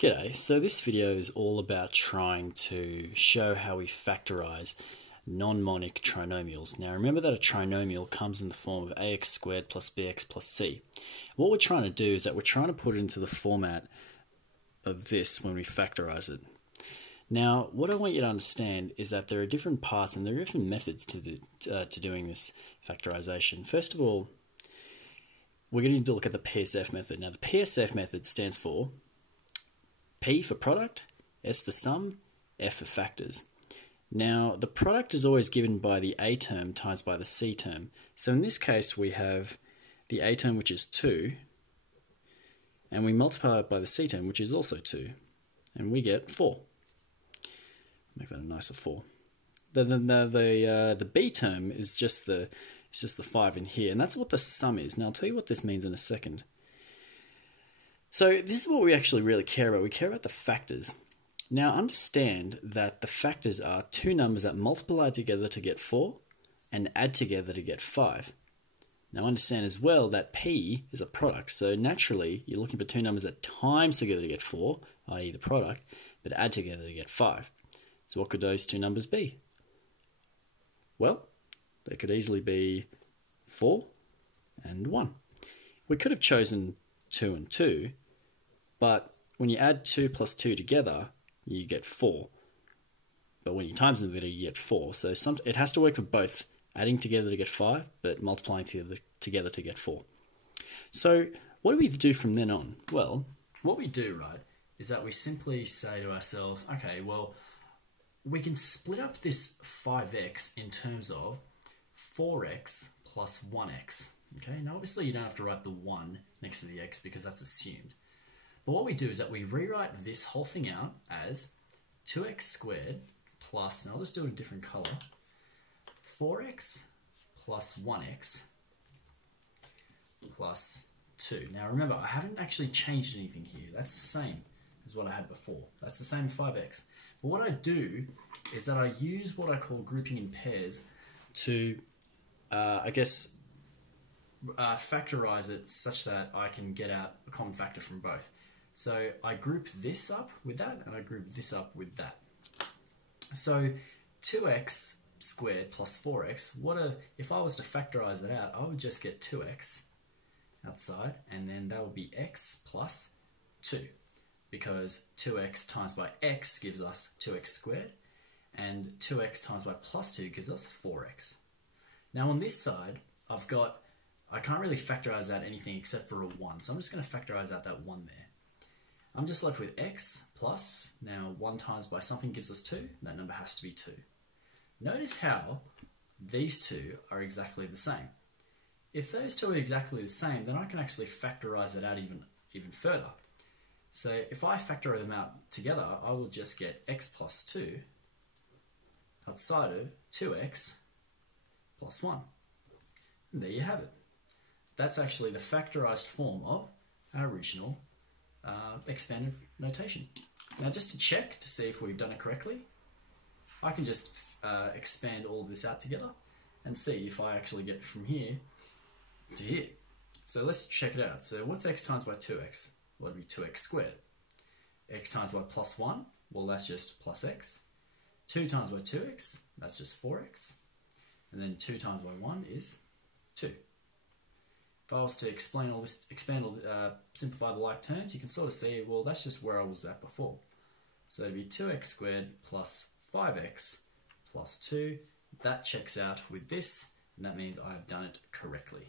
G'day, so this video is all about trying to show how we factorise non-monic trinomials. Now remember that a trinomial comes in the form of ax squared plus bx plus c. What we're trying to do is that we're trying to put it into the format of this when we factorise it. Now what I want you to understand is that there are different parts and there are different methods to doing this factorisation. First of all, we're going to look at the PSF method. Now the PSF method stands for P for product, S for sum, F for factors. Now, the product is always given by the A term times by the C term. So in this case, we have the A term, which is 2, and we multiply it by the C term, which is also 2, and we get 4. Make that a nicer 4. The B term is just the 5 in here, and that's what the sum is. Now, I'll tell you what this means in a second. So this is what we actually really care about. We care about the factors. Now understand that the factors are two numbers that multiply together to get 4 and add together to get 5. Now understand as well that P is a product. So naturally you're looking for two numbers that times together to get 4, i.e. the product, but add together to get 5. So what could those two numbers be? Well, they could easily be 4 and 1. We could have chosen 2 and 2, but when you add 2 plus 2 together, you get 4. But when you times them together, you get 4. So it has to work for both adding together to get 5, but multiplying together to get 4. So what do we do from then on? Well, what we do, right, is that we simply say to ourselves, okay, well, we can split up this 5x in terms of 4x plus 1x. Okay, now obviously you don't have to write the 1 next to the x because that's assumed. But what we do is that we rewrite this whole thing out as 2x squared plus, now I'll just do it in a different colour, 4x plus 1x plus 2. Now remember, I haven't actually changed anything here. That's the same as what I had before. That's the same 5x. But what I do is that I use what I call grouping in pairs to, factorise it such that I can get out a common factor from both. So I group this up with that, and I group this up with that. So 2x squared plus 4x, if I was to factorise that out, I would just get 2x outside, and then that would be x plus 2, because 2x times by x gives us 2x squared, and 2x times by plus 2 gives us 4x. Now on this side, I can't really factorise out anything except for a 1, so I'm just going to factorise out that 1 there. I'm just left with x plus, now 1 times by something gives us 2, that number has to be 2. Notice how these two are exactly the same. If those two are exactly the same, then I can actually factorise it out even further. So if I factor them out together, I will just get x plus 2 outside of 2x plus 1. And there you have it. That's actually the factorised form of our original expanded notation. Now just to check to see if we've done it correctly, I can just expand all of this out together and see if I actually get from here to here. So let's check it out. So what's x times by 2x? Well, it'd be 2x squared. X times by plus 1, well that's just plus x. 2 times by 2x, that's just 4x. And then 2 times by 1 is 2. If I was to explain all this, simplify the like terms, you can sort of see, well, that's just where I was at before. So it'd be 2x squared plus 5x plus 2. That checks out with this, and that means I have done it correctly.